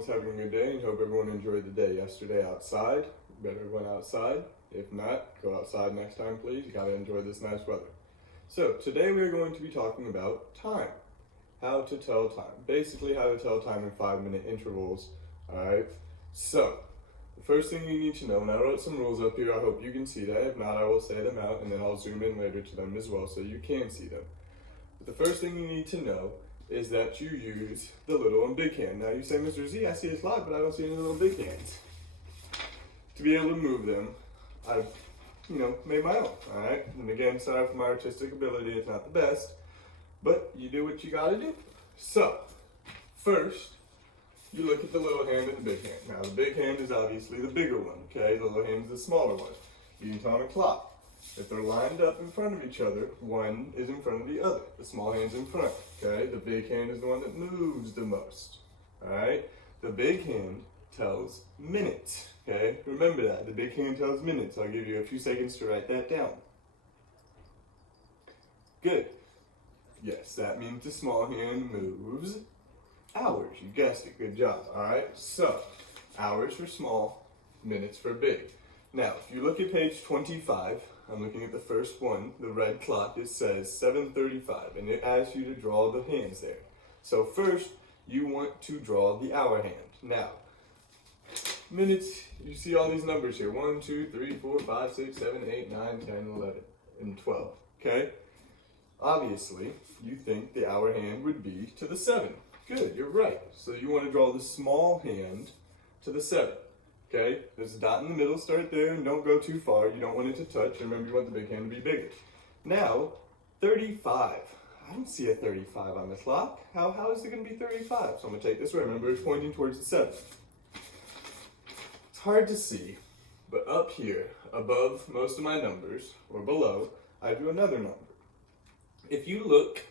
is having a good day and hope everyone enjoyed the day yesterday outside. Better went outside. If not, go outside next time, please. You gotta enjoy this nice weather. So today we are going to be talking about time. How to tell time. Basically how to tell time in 5-minute intervals. Alright, so the first thing you need to know, and I wrote some rules up here, I hope you can see that. If not, I will say them out and then I'll zoom in later to them as well so you can see them. But the first thing you need to know is that you use the little and big hand. Now you say, Mr. Z, I see a slide, but I don't see any little big hands. To be able to move them, I've made my own, all right? And again, sorry for my artistic ability, it's not the best, but you do what you gotta do. So, first, you look at the little hand and the big hand. Now the big hand is obviously the bigger one, okay? The little hand is the smaller one. You can on a clock. If they're lined up in front of each other, one is in front of the other. The small hand's in front, okay? The big hand is the one that moves the most, all right? The big hand tells minutes, okay? Remember that, the big hand tells minutes. I'll give you a few seconds to write that down. Good. Yes, that means the small hand moves hours. You guessed it, good job, all right? So, hours for small, minutes for big. Now, if you look at page 25, I'm looking at the first one, the red clock, it says 7:35, and it asks you to draw the hands there. So first, you want to draw the hour hand. Now, minutes, you see all these numbers here, 1, 2, 3, 4, 5, 6, 7, 8, 9, 10, 11, and 12, okay? Obviously, you think the hour hand would be to the 7. Good, you're right. So you want to draw the small hand to the 7. Okay, there's a dot in the middle, start there, and don't go too far. You don't want it to touch. Remember, you want the big hand to be bigger. Now, 35. I don't see a 35 on the clock. How is it going to be 35? So I'm going to take this way. Remember, it's pointing towards the 7. It's hard to see, but up here, above most of my numbers, or below, I do another number. If you look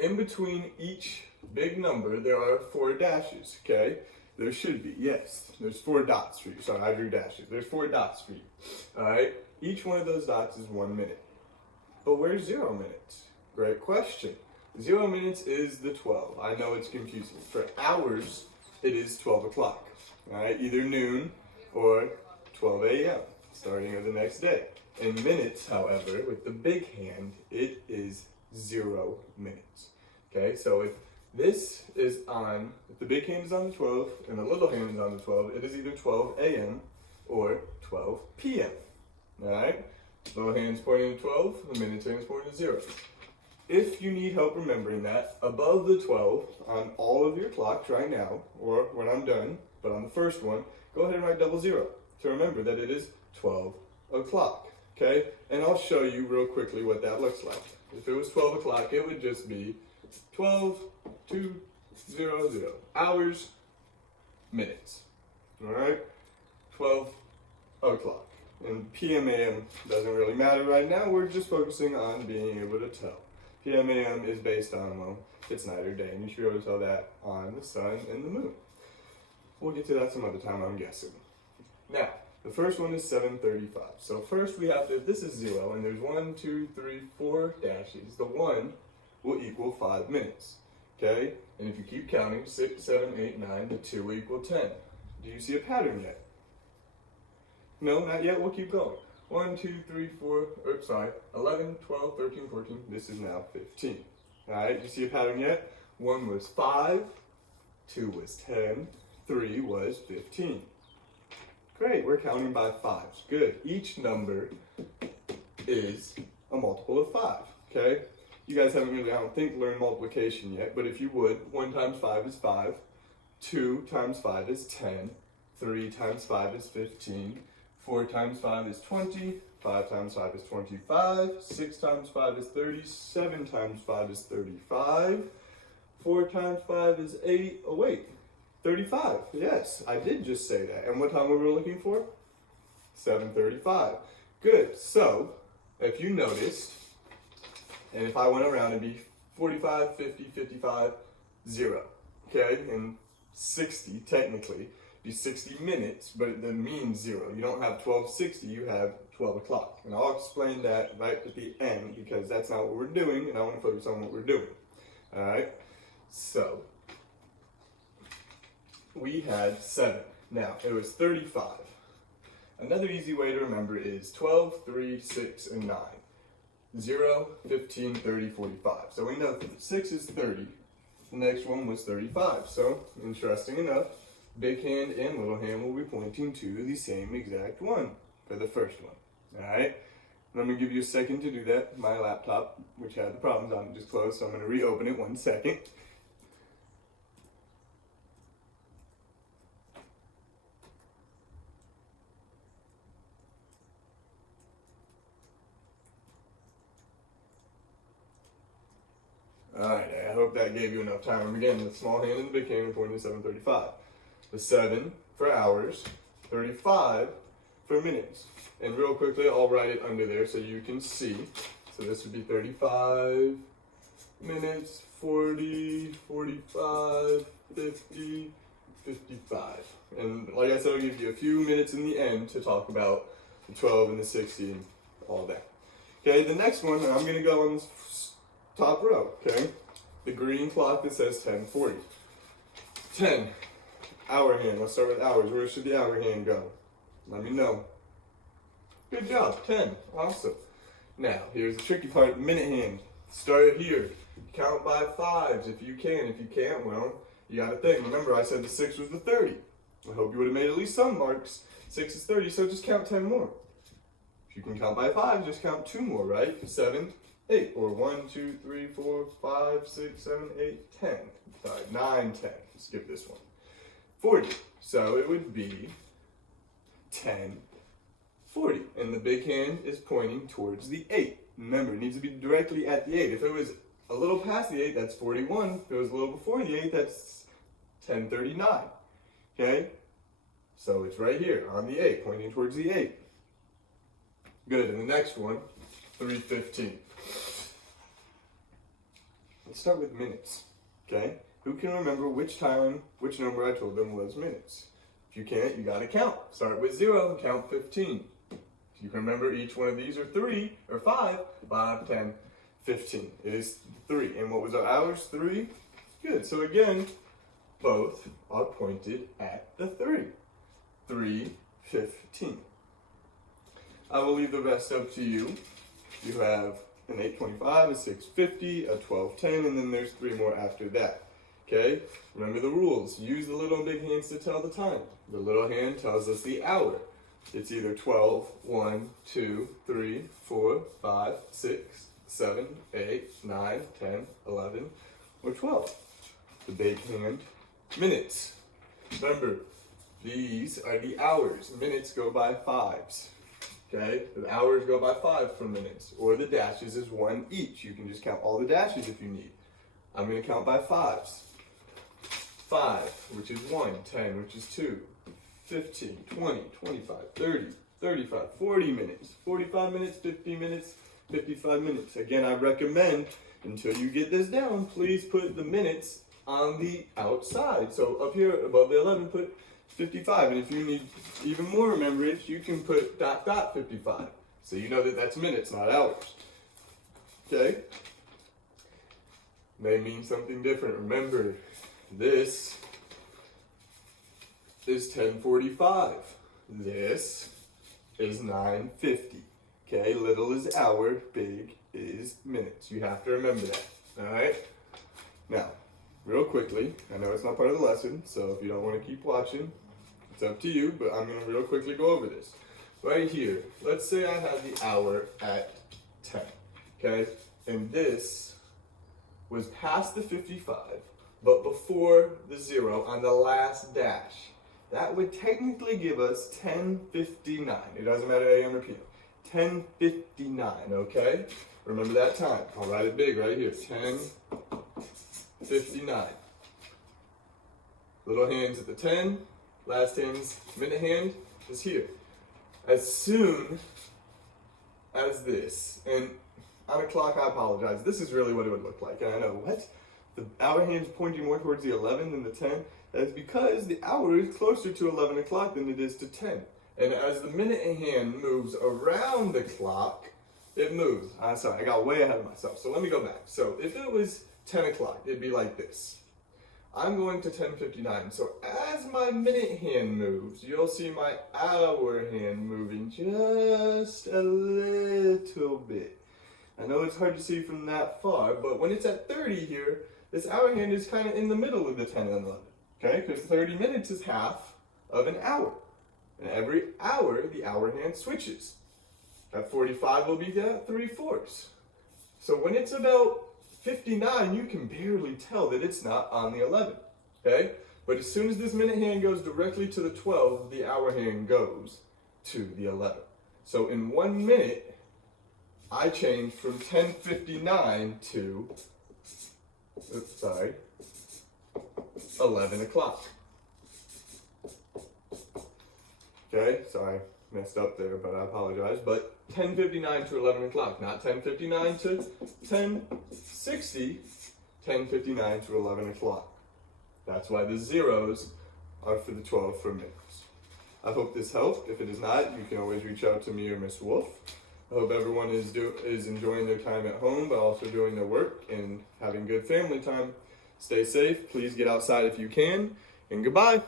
in between each big number, there are 4 dashes, okay? There should be, yes. There's 4 dots for you. Sorry, I drew dashes. There's 4 dots for you. Alright? Each one of those dots is 1 minute. But where's 0 minutes? Great question. 0 minutes is the 12. I know it's confusing. For hours, it is 12 o'clock. Alright? Either noon or 12 a.m. starting of the next day. In minutes, however, with the big hand, it is 0 minutes. Okay? So if this is on, if the big hand is on the 12 and the little hand is on the 12, it is either 12 a.m. or 12 p.m. Alright? Little hand's pointing to 12, the minute hand is pointing to 0. If you need help remembering that, above the 12 on all of your clocks right now, or when I'm done, but on the first one, go ahead and write 00 to remember that it is 12 o'clock. Okay? And I'll show you real quickly what that looks like. If it was 12 o'clock, it would just be 12, 2, 0, 0. Hours, minutes. Alright? 12 o'clock. And PM AM doesn't really matter right now. We're just focusing on being able to tell. PM AM is based on, well, it's night or day. And you should be able to tell that on the sun and the moon. We'll get to that some other time, I'm guessing. Now, the first one is 7:35. So first we have to, this is 0, and there's 1, 2, 3, 4 dashes. The 1 will equal 5 minutes. Okay? And if you keep counting, 6, 7, 8, 9, the 2 will equal 10. Do you see a pattern yet? No, not yet. We'll keep going. 1, 2, 3, 4, 11, 12, 13, 14. This is now 15. Alright, do you see a pattern yet? 1 was 5, 2 was 10, 3 was 15. Great, we're counting by 5s. Good. Each number is a multiple of 5. Okay? You guys haven't really, I don't think, learned multiplication yet, but if you would, 1 times 5 is 5, 2 times 5 is 10, 3 times 5 is 15, 4 times 5 is 20, 5 times 5 is 25, 6 times 5 is 30, 7 times 5 is 35, 4 times 5 is 8, oh wait, 35, yes, I did just say that. And what time were we looking for? 7:35. Good, so, if you noticed, and if I went around, it'd be 45, 50, 55, 0. Okay? And 60, technically, be 60 minutes, but it then means 0. You don't have 12:60, you have 12 o'clock. And I'll explain that right at the end because that's not what we're doing, and I want to focus on what we're doing. Alright? So, we had 7. Now, it was 35. Another easy way to remember is 12, 3, 6, and 9. 0, 15, 30, 45. So we know that 6 is 30. The next one was 35. So, interesting enough, big hand and little hand will be pointing to the same exact one for the first one. Alright? Let me give you a second to do that. My laptop, which had the problems on it, just closed, so I'm going to reopen it 1 second. Alright, I hope that gave you enough time. Again, the small hand and the big hand are pointing to 7:35. The 7 for hours, 35 for minutes. And real quickly, I'll write it under there so you can see. So this would be 35 minutes, 40, 45, 50, 55. And like I said, I'll give you a few minutes in the end to talk about the 12 and the 60 and all that. Okay, the next one, and I'm going to go on this top row, okay? The green clock that says 10:40. 10, hour hand. Let's start with hours. Where should the hour hand go? Let me know. Good job, 10. Awesome. Now, here's the tricky part, minute hand. Start here. Count by 5s if you can. If you can't, well, you got to think. Remember, I said the 6 was the 30. I hope you would have made at least some marks. 6 is 30, so just count 10 more. If you can count by 5, just count 2 more, right? 7, 8, or 1, 2, 3, 4, 5, 6, 7, 8, 10. Sorry, 9, 10. Skip this one. 40. So it would be 10, 40. And the big hand is pointing towards the 8. Remember, it needs to be directly at the 8. If it was a little past the 8, that's 41. If it was a little before the 8, that's 10:39. Okay? So it's right here on the 8, pointing towards the 8. Good. And the next one, 3:15. Let's start with minutes. Okay? Who can remember which number I told them was minutes? If you can't, you gotta count. Start with 0 and count 15. If you can remember each one of these are 3 or 5, 5, 10, 15. It is 3. And what was our hours? 3? Good. So again, both are pointed at the 3. 3:15. I will leave the rest up to you. You have an 8:25, a 6:50, a 12:10, and then there's 3 more after that. Okay? Remember the rules. Use the little and big hands to tell the time. The little hand tells us the hour. It's either 12, 1, 2, 3, 4, 5, 6, 7, 8, 9, 10, 11, or 12. The big hand, minutes. Remember, these are the hours. Minutes go by 5s. Okay? The hours go by 5 for minutes. Or the dashes is 1 each. You can just count all the dashes if you need. I'm going to count by 5s. 5, which is 1, 10, which is 2, 15, 20, 25, 30, 35, 40 minutes, 45 minutes, 50 minutes, 55 minutes. Again, I recommend, until you get this down, please put the minutes on the outside. So up here above the 11, put 55. And if you need even more remembrance, you can put ... 55. So you know that that's minutes, not hours. Okay? May mean something different. Remember, this is 10:45. This is 9:50. Okay, little is hour, big is minutes. You have to remember that. Alright? Now, real quickly, I know it's not part of the lesson, so if you don't want to keep watching, it's up to you, but I'm going to real quickly go over this. Right here, let's say I have the hour at 10. Okay? And this was past the 55, but before the 0 on the last dash. That would technically give us 10:59. It doesn't matter AM or PM. 10:59, okay? Remember that time. I'll write it big right here. 10:59. Little hands at the 10. Last hand's minute hand is here. As soon as this, and on a clock, I apologize. This is really what it would look like. And I know, what? The hour hand's pointing more towards the 11 than the 10. That's because the hour is closer to 11 o'clock than it is to 10. And as the minute hand moves around the clock, it moves. I'm sorry, I got way ahead of myself. So let me go back. So if it was 10 o'clock, it'd be like this. I'm going to 10:59. So as my minute hand moves, you'll see my hour hand moving just a little bit. I know it's hard to see from that far, but when it's at 30 here, this hour hand is kind of in the middle of the 10 and 11. Okay, because 30 minutes is half of an hour. And every hour, the hour hand switches. At 45 will be at 3/4. So when it's about 59, you can barely tell that it's not on the 11. Okay? But as soon as this minute hand goes directly to the 12, the hour hand goes to the 11. So in 1 minute, I changed from 10:59 to 11 o'clock. Okay, sorry, messed up there, but I apologize. But 10:59 to 11 o'clock, not 10:59 to 10:60, 10:59 to 11 o'clock. That's why the zeros are for the 12 for minutes. I hope this helped. If it is not, you can always reach out to me or Miss Wolf. I hope everyone is enjoying their time at home, but also doing their work and having good family time. Stay safe. Please get outside if you can. And goodbye.